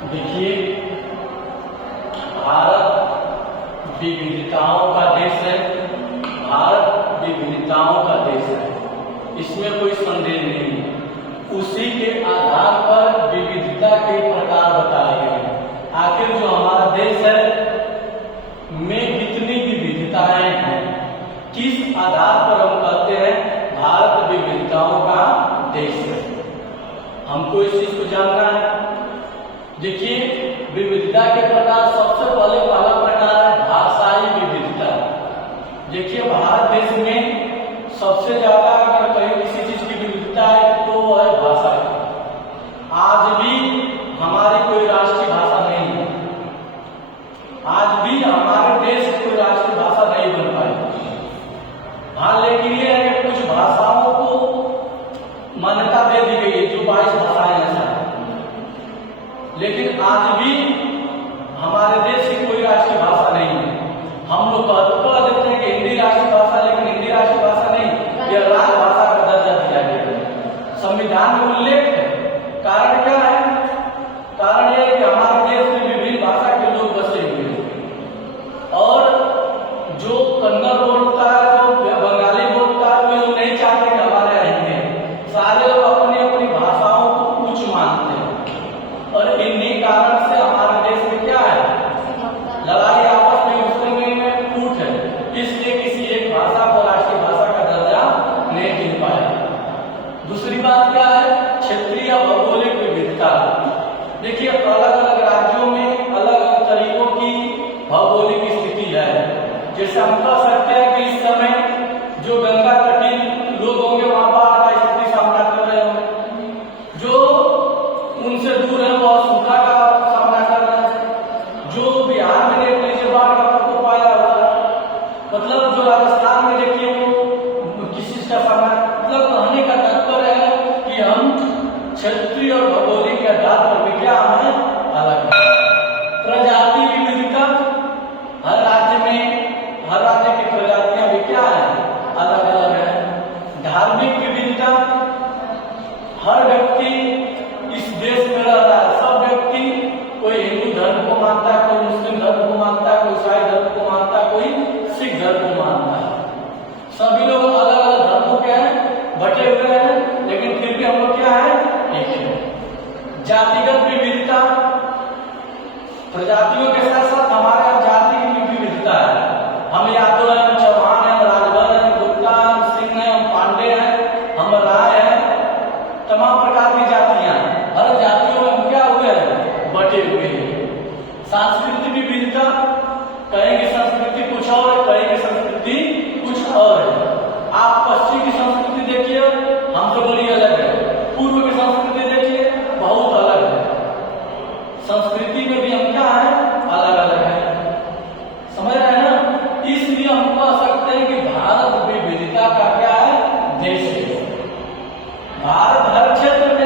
देखिए, भारत विविधताओं का देश है। भारत विविधताओं का देश है, इसमें कोई संदेह नहीं। उसी के आधार पर विविधता के प्रकार बताए गए हैं। आखिर जो हमारा देश है में कितनी विविधताएं हैं, किस आधार पर हम कहते हैं भारत विविधताओं का देश है, हमको इस चीज को जानना है। देखिए, विविधता के प्रकार सबसे पहला प्रकार है भाषाई विविधता। देखिए, भारत देश में सबसे ज्यादा अगर कहीं किसी चीज की विविधता है तो वो है भाषा की। आज भी हमारी कोई राष्ट्रीय भाषा नहीं है। आज भी हमारे देश की कोई राष्ट्रीय भाषा नहीं बन पाई। हाँ, लेकिन ये है कि कुछ भाषाओं को मान्यता दे दी गई है, जो 22 भाषाएं ऐसा है। लेकिन आज भी हमारे देश की कोई राष्ट्रीय भाषा नहीं है। हम लोग कह देते हैं कि हिंदी राष्ट्रीय भाषा, लेकिन हिंदी राष्ट्रीय भाषा नहीं, यह राजभाषा का दर्जा दिया गया है। संविधान में उल्लेख है। कारण क्या है? कारण यह है कि हमारे देश में विभिन्न भाषा के लोग बसे हुए हैं, और जो कन्नड़ बोलता है, जो बंगाली बोलता है, वे लोग नहीं चाहते कि हमारे यहाँ हिंदी है। सारे लोग अपनी अपनी भाषाओं को उच्च मानते हैं, और इन्हीं कारण से हमारे देश में क्या है, लड़ाई आपस में दूसरे में फूट है। इसलिए किसी एक भाषा को राष्ट्रीय भाषा का दर्जा नहीं मिल पाया। दूसरी बात क्या है? क्षेत्रीय भौगोलिक विविधता। देखिए, अलग अलग राज्यों में अलग अलग तरीकों की भौगोलिक स्थिति है। जैसे हम कह सकते हैं कि इस समय जो गंगा तटीय लोग होंगे वहां बाढ़ का स्थिति सामना कर रहे होंगे, जो उनसे दूर है वह सूखा का सामना कर रहा है, जो बिहार में देख लीजिए बाढ़ का प्रकोप आया हुआ है, मतलब जो राजस्थान में देखिए वो किसी का सामना। मतलब कहने का तात्पर्य है कि हम क्षेत्रीय और भौगोलिक के आधार पर भी क्या हमें अलग है। प्रजाति विविधता, हर राज्य में हर राज्य की प्रजातियां भी क्या है, अलग अलग है। धार्मिक विविधता, हर व्यक्ति इस देश में रह रहा है, सब व्यक्ति कोई हिंदू धर्म को मानता है, कोई मुस्लिम धर्म को मानता है, कोई ईसाई धर्म को मानता है, कोई सिख धर्म को मानता है। सभी लोग अलग अलग धर्मों के हैं, बटे हुए हैं, लेकिन फिर भी हम लोग क्या है, एक है। जातिगत विविधता, प्रजातियों के साथ साथ हमारे यहाँ जाति की विविधता है। हम यादव हैं, हम चौहान हैं, राजभर हैं, गुप्ता हैं, हम सिंह हैं, हम पांडे हैं, हम राय हैं, तमाम प्रकार की जातियां हैं। हर जातियों में हम क्या हुए हैं, बटे हुए हैं। सांस्कृतिक विविधता, कहेंगे संस्कृति कुछ और है, कहेंगे संस्कृति कुछ और है। आप पश्चिम की संस्कृति देखिए, हमसे बड़ी अलग है। पूर्व की संस्कृति देखिए, बहुत अलग है। संस्कृति में भी हम क्या है, अलग अलग है। समझ रहे हैं ना? इसलिए हम कह सकते हैं कि भारत विविधता का क्या है, देश है। भारत हर क्षेत्र